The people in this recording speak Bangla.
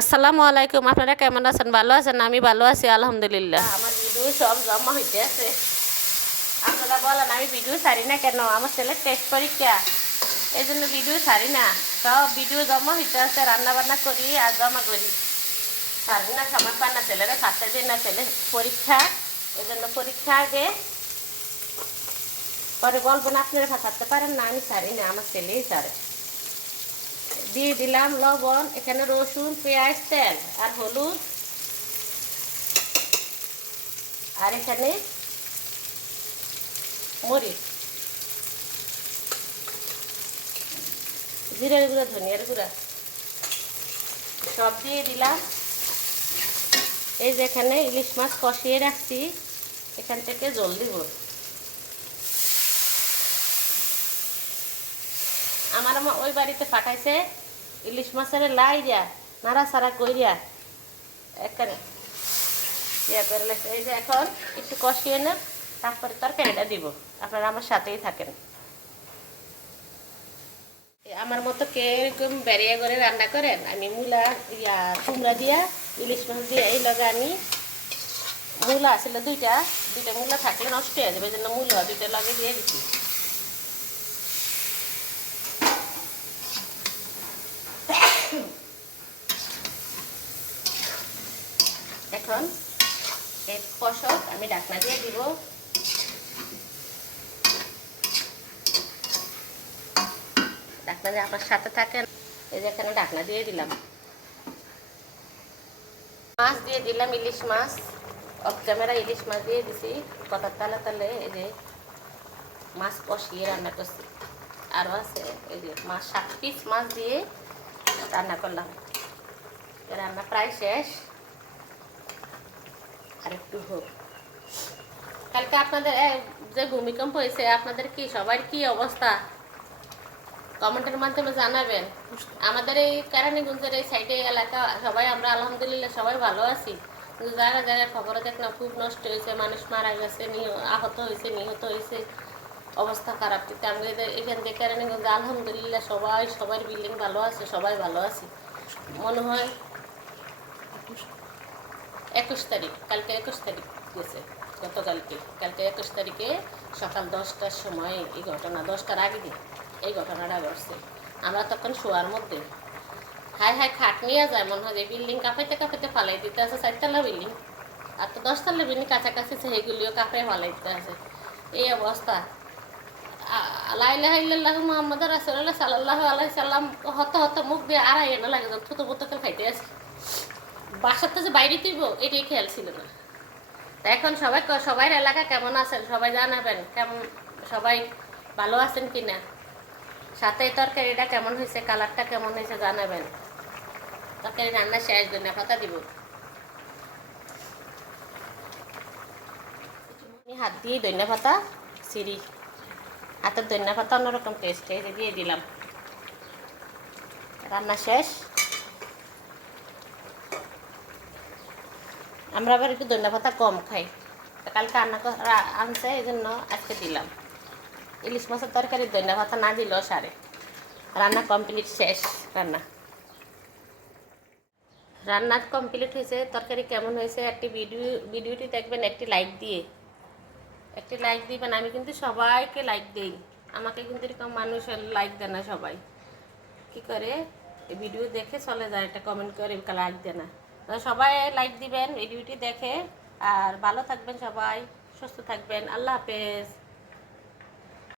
আসসালামু আলাইকুম। আপনারা কেমন আছেন? ভালো আছেন? আমি ভালো আছি আলহামদুলিল্লাহ। আমার ভিডিও সব জমা হইতে আছে। আপনারা বলেন আমি ভিডিও ছাড়ি না কেন? আমার ছেলের টেস্ট পরীক্ষা, এই জন্য ভিডিও ছাড়ি না। সব ভিডিও জমা হইতে আছে, রান্না বান্না করি আর জমা করি। ছাড়ি না, সময় পায় না, ছেলেরা ছাড়তে দিন না, ছেলে পরীক্ষা, এই জন্য পরীক্ষা আগে পরে বলবো না আপনারা ছাড়তে পারেন না, আমি ছাড়ি না, আমার ছেলেই ছাড়ে। দিয়ে দিলাম লবণ, এখানে রসুন, পেঁয়াজ, তেল আর হলুদ, আর এখানে মরিচ, জিরের গুঁড়া, ধনিয়ার গুঁড়া সব দিয়ে দিলাম। এই যে এখানে ইলিশ মাছ কষিয়ে রাখছি, এখান থেকে জল দিব। আমার ওই বাড়িতে পাঠাইছে ইলিশ মাছের লাইয়া নাড়াচাড়া কইরা এখানে ইয়ে করে লেছে। এই যে এখন একটু কষিয়ে নেব, তারপরে তরকারিটা দিব। আপনারা আমার সাথেই থাকেন। আমার মতো কে এরকম বেরিয়ে করে রান্না করেন? আমি মূলা কুমড়া দিয়া ইলিশ মাছ দিয়ে এই লগে আমি মূলা ছিল দুইটা মূলা থাকলে নষ্ট হয়ে যাবে, এই জন্য মূলা দুইটা লগে দিয়ে দিচ্ছি। এখন এই কষক আমি ঢাকনা দিয়ে দিব। ঢাকনা দিয়ে আপনার সাথে থাকেন। এই যে এখানে ঢাকনা দিয়ে দিলাম, মাছ দিয়ে দিলাম, ইলিশ মাছ অফ ক্যামেরা ইলিশ মাছ দিয়ে দিছি কটার তালে তালে। এই যে মাছ কষিয়ে রান্না করছি, আরও আছে এই যে মাছ 7 পিস মাছ দিয়ে রান্না করলাম। রান্না প্রায় শেষ, আর একটু হোক। কালকে আপনাদের যে ভূমিকম্প হয়েছে, আপনাদের কি সবার কি অবস্থা কমেন্টের মাধ্যমে জানাবেন। আমাদের এই কেরানীগঞ্জের এই সাইডে এলাকা সবাই আমরা আলহামদুলিল্লাহ সবাই ভালো আছি, কিন্তু যারা যারা খবরে দেখলাম খুব নষ্ট হয়েছে, মানুষ মারা গেছে, আহত হয়েছে, নিহত হয়েছে, অবস্থা খারাপ। কিন্তু আমাদের এখান থেকে কেরানীগঞ্জে আলহামদুলিল্লাহ সবার বিল্ডিং ভালো আছে, সবাই ভালো আছি। মনে হয় 21 তারিখ, কালকে 21 তারিখ গেছে, গতকালকে। কালকে 21 তারিখে সকাল 10টার সময় এই ঘটনা, 10টার আগে দিন এই ঘটনাটা ঘটছে। আমরা তখন শোয়ার মধ্যে হাই হাই খাট নিয়ে যায়, মনে হয় যে বিল্ডিং কাঁপাইতে কাঁপাইতে ফালাই দিতে আছে। 4তলা বিল্ডিং আর তো 10তলা বিল্ডিং কাছাকাছি, সেইগুলিও কাঁপাই ফালাই দিতে আছে, এই অবস্থা। লা ইলাহা ইল্লাল্লাহু মুহাম্মাদুর রাসূলুল্লাহ সাল্লাল্লাহু আলাইহি সাল্লাম হত হত মুখ দিয়ে আড়াই এনে লাগে, থুতো পুতো করে খাইতে আছে। বাসাতে যে বাইরে তুইব এটাই খেয়াল ছিল না। এখন সবাই এলাকা কেমন আছেন সবাই জানাবেন, কেমন সবাই ভালো আছেন কিনা। সাথে তরকারিটা কেমন হয়েছে, কালারটা কেমন হয়েছে জানাবেন। তরকারি রান্না শেষ, ধনিয়া পাতা দিব। হাত দিয়ে ধনিয়া পাতা সিঁড়ি, হাতের ধনিয়া পাতা অন্যরকম টেস্ট, এই দিয়ে দিলাম। রান্না শেষ। আমরা আবার একটু ধনিয়া পাতা কম খাই, কালকে আনছে এই জন্য আজকে দিলাম। ইলিশ মাছের তরকারি ধনিয়া পাতা না দিলেও সারে। রান্না কমপ্লিট, শেষ রান্না কমপ্লিট হয়েছে। তরকারি কেমন হয়েছে একটি ভিডিওটি দেখবেন, একটি লাইক দিবেন। আমি কিন্তু সবাইকে লাইক দিই, আমাকে কিন্তু এরকম মানুষ লাইক দেয় না। সবাই কি করে ভিডিও দেখে চলে যায়, একটা কমেন্ট করে লাইক দেয় না। সবাই লাইক দিবেন ভিডিওটি দেখে, আর ভালো থাকবেন সবাই, সুস্থ থাকবেন। আল্লাহ হাফেজ।